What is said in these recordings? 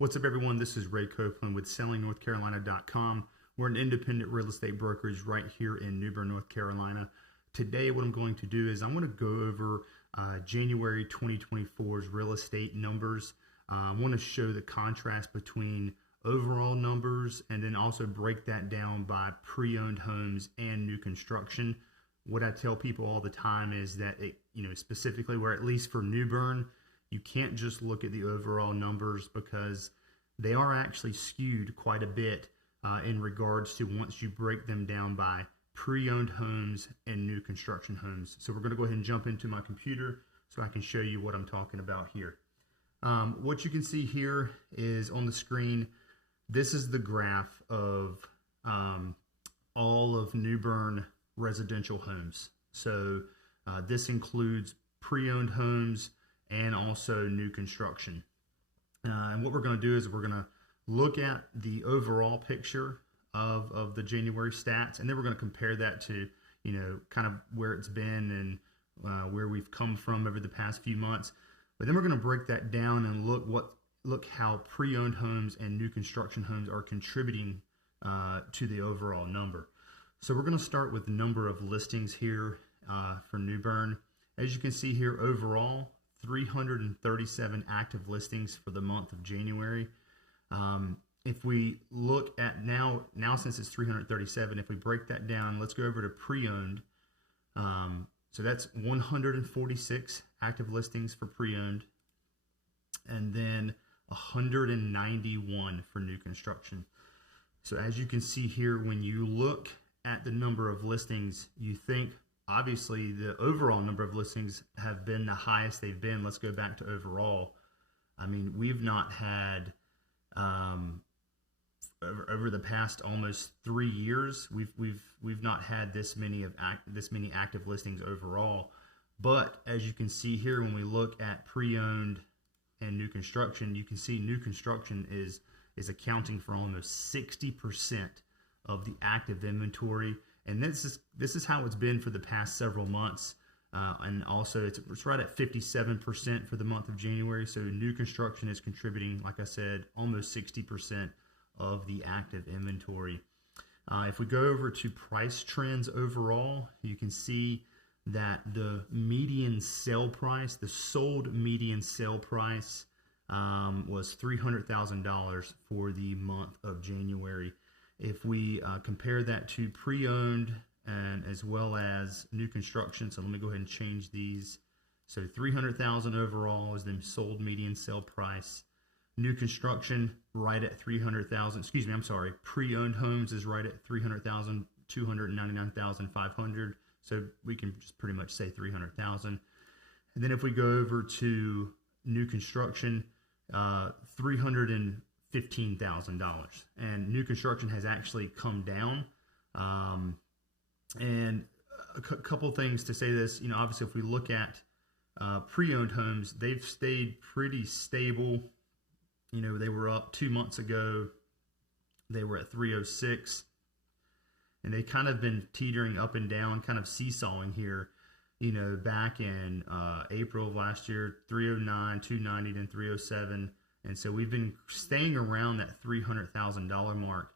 What's up, everyone? This is Ray Copeland with sellingnorthcarolina.com. We're an independent real estate brokerage right here in New Bern, North Carolina. Today, what I'm going to do is I'm going to go over January 2024's real estate numbers. I want to show the contrast between overall numbers and then also break that down by pre-owned homes and new construction. What I tell people all the time is that, specifically where at least for New Bern, you can't just look at the overall numbers because they are actually skewed quite a bit in regards to once you break them down by pre-owned homes and new construction homes. So we're going to go ahead and jump into my computer so I can show you what I'm talking about here. What you can see here is on the screen, this is the graph of all of New Bern residential homes. So this includes pre-owned homes and also new construction. And what we're going to do is we're going to look at the overall picture of the January stats, and then we're going to compare that to, kind of where it's been and where we've come from over the past few months. But then we're going to break that down and look how pre-owned homes and new construction homes are contributing to the overall number. So we're going to start with the number of listings here for New Bern. As you can see here, overall, 337 active listings for the month of January. If we look at now since it's 337, if we break that down, let's go over to pre-owned. So that's 146 active listings for pre-owned, and then 191 for new construction. So as you can see here, when you look at the number of listings, you think, obviously, the overall number of listings have been the highest they've been. Let's go back to overall. I mean, we've not had over the past almost 3 years, we've not had this many active listings overall. But as you can see here, when we look at pre-owned and new construction, you can see new construction is accounting for almost 60% of the active inventory. And this is how it's been for the past several months. And also it's right at 57% for the month of January. So new construction is contributing, like I said, almost 60% of the active inventory. If we go over to price trends overall, you can see that the median sale price, the sold median sale price, was $300,000 for the month of January. If we compare that to pre-owned and as well as new construction, so let me go ahead and change these. So $300,000 overall is the sold median sale price. New construction right at $300,000. Pre-owned homes is right at $300,000, $299,500. So we can just pretty much say $300,000. And then if we go over to new construction, $315,000, and new construction has actually come down. And a couple things to say this, obviously if we look at pre-owned homes, they've stayed pretty stable. They were up 2 months ago. They were at 306, and they kind of been teetering up and down, kind of seesawing here. Back in April of last year, 309, 290, then 307. And so we've been staying around that $300,000 mark.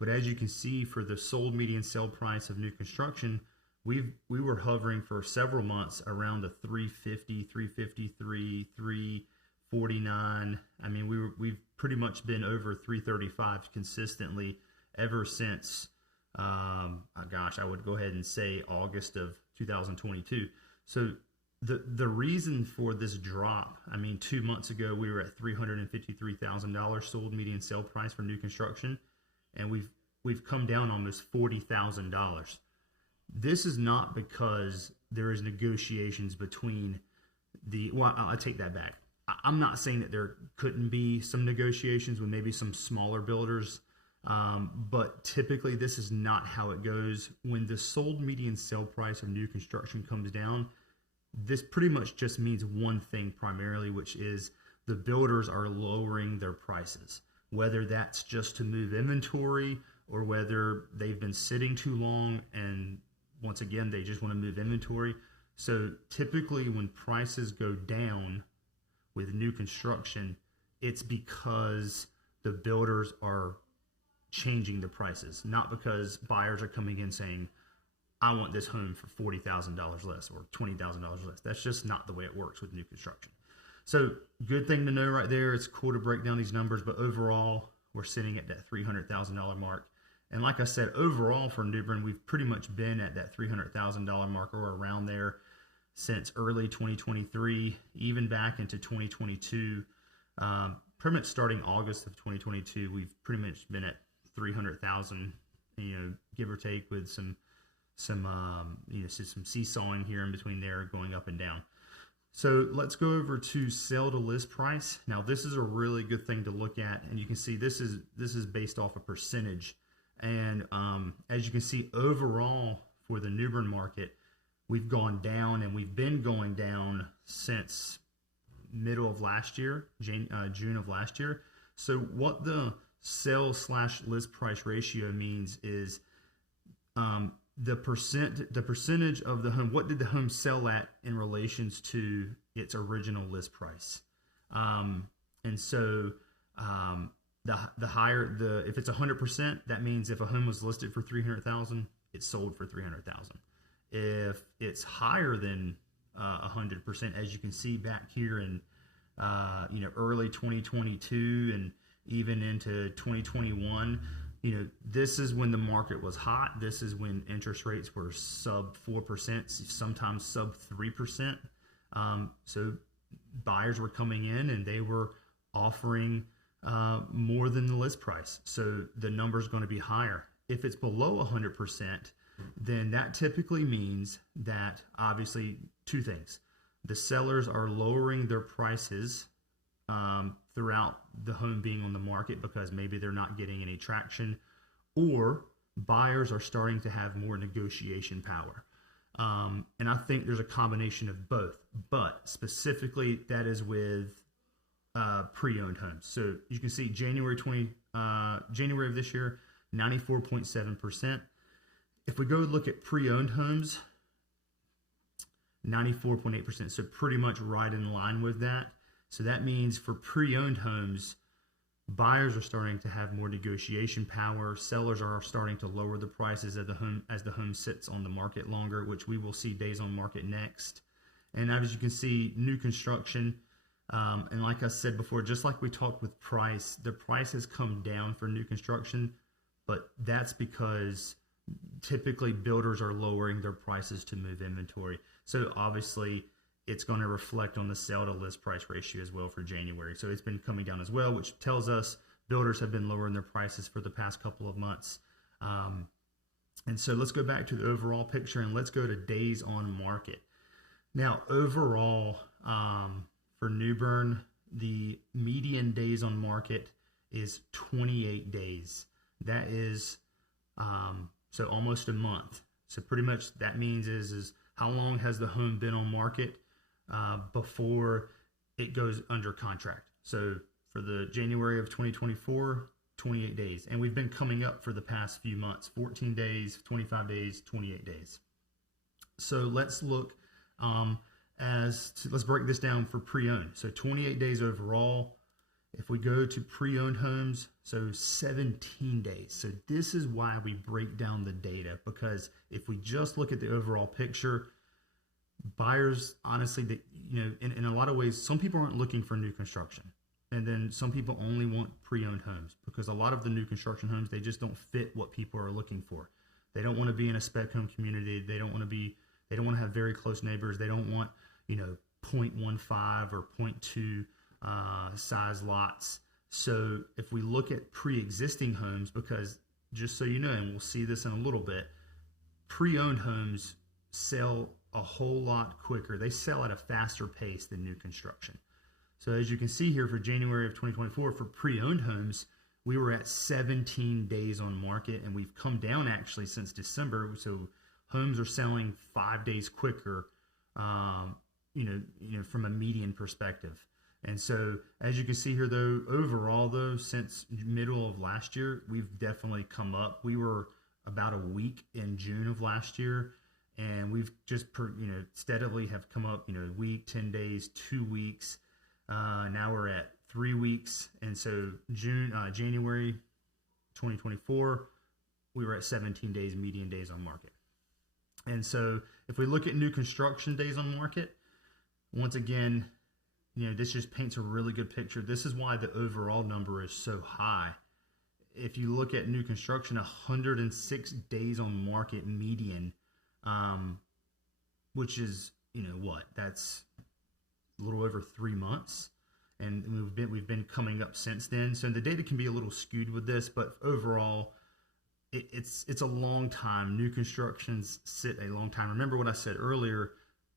But as you can see, for the sold median sale price of new construction, we were hovering for several months around the 350, 353, 349. I mean, we've pretty much been over 335 consistently ever since, I would go ahead and say August of 2022. So the reason for this drop, 2 months ago we were at $353,000 sold median sale price for new construction, and we've come down almost $40,000. This is not because there is negotiations between I take that back. I'm not saying that there couldn't be some negotiations with maybe some smaller builders, but typically this is not how it goes. When the sold median sale price of new construction comes down, this pretty much just means one thing primarily, which is the builders are lowering their prices, whether that's just to move inventory or whether they've been sitting too long and once again they just want to move inventory. So typically when prices go down with new construction, it's because the builders are changing the prices, not because buyers are coming in saying, I want this home for $40,000 less or $20,000 less. That's just not the way it works with new construction. So good thing to know right there. It's cool to break down these numbers, but overall, we're sitting at that $300,000 mark. And like I said, overall for New Bern, we've pretty much been at that $300,000 mark or around there since early 2023, even back into 2022. Pretty much starting August of 2022, we've pretty much been at 300,000, give or take, with some seesawing here in between there, going up and down. So let's go over to sell to list price. Now this is a really good thing to look at, and you can see this is based off a percentage. And as you can see, overall for the New Bern market, we've gone down, and we've been going down since middle of last year, June of last year. So what the sell/list price ratio means is the percentage of the home. What did the home sell at in relations to its original list price? And so the higher if it's 100%, that means if a home was listed for $300,000, it's sold for $300,000. If it's higher than 100%, as you can see back here in early 2022 and even into 2021, this is when the market was hot. This is when interest rates were sub 4%, sometimes sub 3%. So buyers were coming in and they were offering more than the list price. So the number is going to be higher. If it's below 100%, then that typically means that, obviously, two things. The sellers are lowering their prices throughout the home being on the market because maybe they're not getting any traction, or buyers are starting to have more negotiation power. And I think there's a combination of both, but specifically that is with pre-owned homes. So you can see January of this year, 94.7%. If we go look at pre-owned homes, 94.8%. So pretty much right in line with that. So that means for pre-owned homes, buyers are starting to have more negotiation power. Sellers are starting to lower the prices of the home as the home sits on the market longer, which we will see days on market next. And as you can see, new construction, and like I said before, just like we talked with price, the price has come down for new construction, but that's because typically builders are lowering their prices to move inventory. So obviously it's going to reflect on the sell to list price ratio as well for January. So it's been coming down as well, which tells us builders have been lowering their prices for the past couple of months. And so let's go back to the overall picture and let's go to days on market. Now, overall, for New Bern, the median days on market is 28 days. That is so almost a month. So pretty much that means is how long has the home been on market before it goes under contract. So for the January of 2024, 28 days. And we've been coming up for the past few months, 14 days, 25 days, 28 days. So let's look let's break this down for pre-owned. So 28 days overall. If we go to pre-owned homes, so 17 days. So this is why we break down the data, because if we just look at the overall picture, buyers, honestly, in a lot of ways, some people aren't looking for new construction. And then some people only want pre-owned homes because a lot of the new construction homes, they just don't fit what people are looking for. They don't want to be in a spec home community. They don't want to have very close neighbors. They don't want, 0.15 or 0.2 size lots. So if we look at pre-existing homes, because just so you know, and we'll see this in a little bit, pre-owned homes sell a whole lot quicker. They sell at a faster pace than new construction. So as you can see here for January of 2024, for pre-owned homes, we were at 17 days on market, and we've come down actually since December. So homes are selling 5 days quicker, from a median perspective. And so as you can see here, though, overall, though, since middle of last year, we've definitely come up. We were about a week in June of last year, and we've just, steadily have come up, week, 10 days, 2 weeks. Now we're at 3 weeks. And so January 2024, we were at 17 days median days on market. And so if we look at new construction days on market, once again, this just paints a really good picture. This is why the overall number is so high. If you look at new construction, 106 days on market median, which is, that's a little over 3 months. And we've been coming up since then. So the data can be a little skewed with this, but overall, it's a long time. New constructions sit a long time. Remember what I said earlier,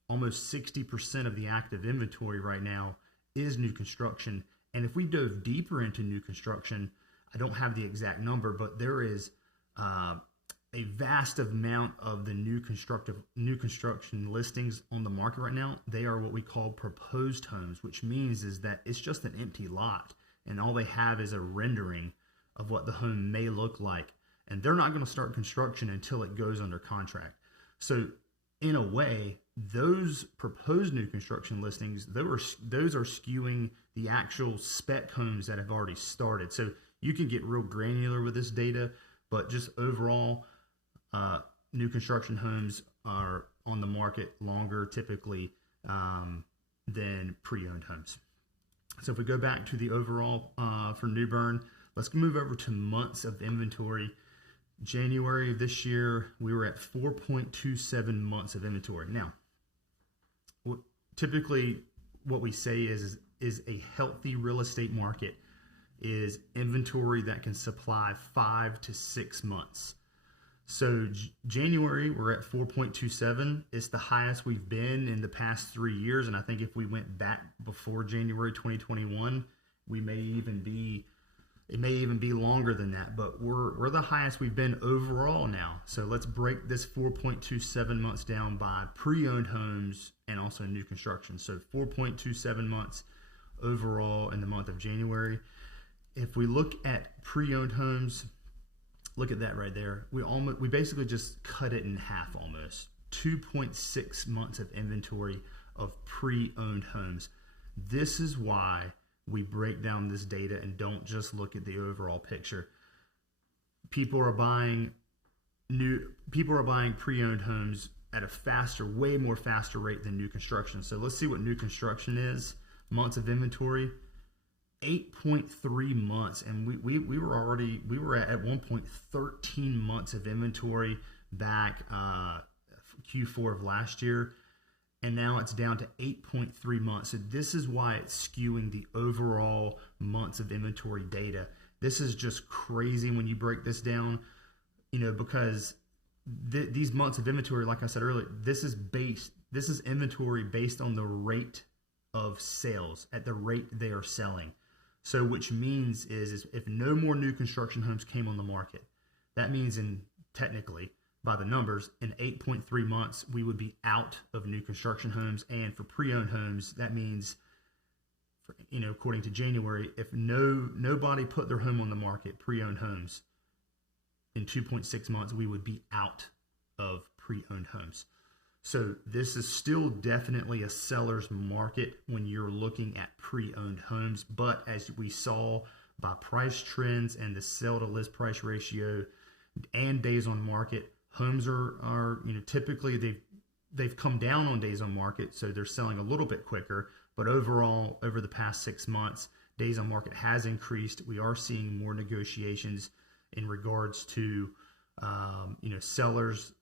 almost 60% of the active inventory right now is new construction. And if we dove deeper into new construction, I don't have the exact number, but there is a vast amount of the new construction listings on the market right now. They are what we call proposed homes, which means is that it's just an empty lot, and all they have is a rendering of what the home may look like. And they're not going to start construction until it goes under contract. So in a way, those proposed new construction listings, those are skewing the actual spec homes that have already started. So you can get real granular with this data, but just overall, new construction homes are on the market longer typically than pre-owned homes. So if we go back to the overall for New Bern, let's move over to months of inventory. January of this year, we were at 4.27 months of inventory. Now, typically what we say is a healthy real estate market is inventory that can supply 5 to 6 months. So January, we're at 4.27. It's the highest we've been in the past 3 years. And I think if we went back before January 2021, it may even be longer than that, but we're the highest we've been overall now. So let's break this 4.27 months down by pre-owned homes and also new construction. So 4.27 months overall in the month of January. If we look at pre-owned homes, look at that right there. We basically just cut it in half almost. 2.6 months of inventory of pre-owned homes. This is why we break down this data and don't just look at the overall picture. People are buying pre-owned homes at a way more faster rate than new construction. So let's see what new construction is. Months of inventory, 8.3 months, and we were at one point 13 months of inventory back Q4 of last year. And now it's down to 8.3 months. So this is why it's skewing the overall months of inventory data. This is just crazy when you break this down, because these months of inventory, like I said earlier, this is inventory based on the rate of sales, at the rate they are selling. So which means is if no more new construction homes came on the market, that means technically, by the numbers, in 8.3 months, we would be out of new construction homes. And for pre-owned homes, that means, according to January, if nobody put their home on the market, pre-owned homes, in 2.6 months, we would be out of pre-owned homes. So this is still definitely a seller's market when you're looking at pre-owned homes. But as we saw by price trends and the sell to list price ratio and days on market, homes are typically they've come down on days on market, so they're selling a little bit quicker. But overall, over the past 6 months, days on market has increased. We are seeing more negotiations in regards to sellers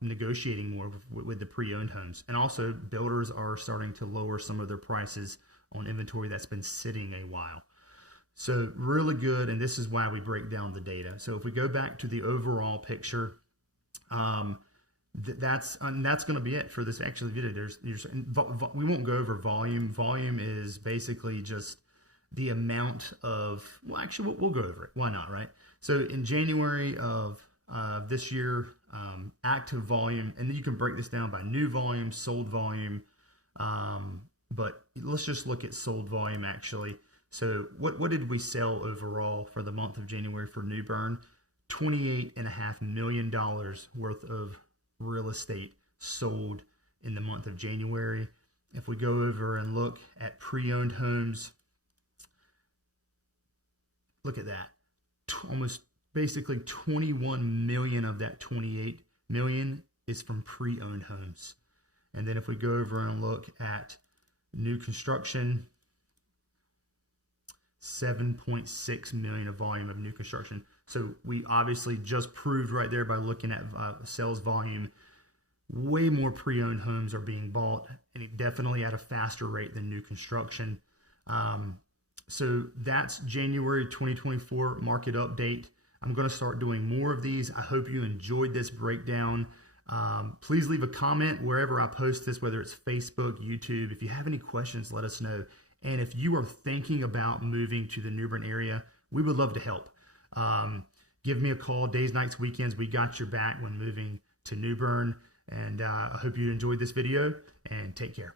negotiating more with the pre-owned homes, and also builders are starting to lower some of their prices on inventory that's been sitting a while. So really good, and this is why we break down the data. So if we go back to the overall picture, that's going to be it for this actual video. We won't go over volume. Volume is basically just the amount of, well, actually we'll go over it. Why not, right? So in January of this year, active volume, and then you can break this down by new volume, sold volume, but let's just look at sold volume actually. So what did we sell overall for the month of January for New Bern? $28.5 million worth of real estate sold in the month of January. If we go over and look at pre-owned homes, Look at that. Almost basically 21 million of that 28 million is from pre-owned homes. And then if we go over and look at new construction, 7.6 million of volume of new construction. So we obviously just proved right there by looking at sales volume, way more pre-owned homes are being bought, and definitely at a faster rate than new construction. So that's January 2024 market update. I'm going to start doing more of these. I hope you enjoyed this breakdown. Please leave a comment wherever I post this, whether it's Facebook, YouTube. If you have any questions, let us know. And if you are thinking about moving to the New Bern area, we would love to help. Give me a call, days, nights, weekends. We got your back when moving to New Bern. And I hope you enjoyed this video, and take care.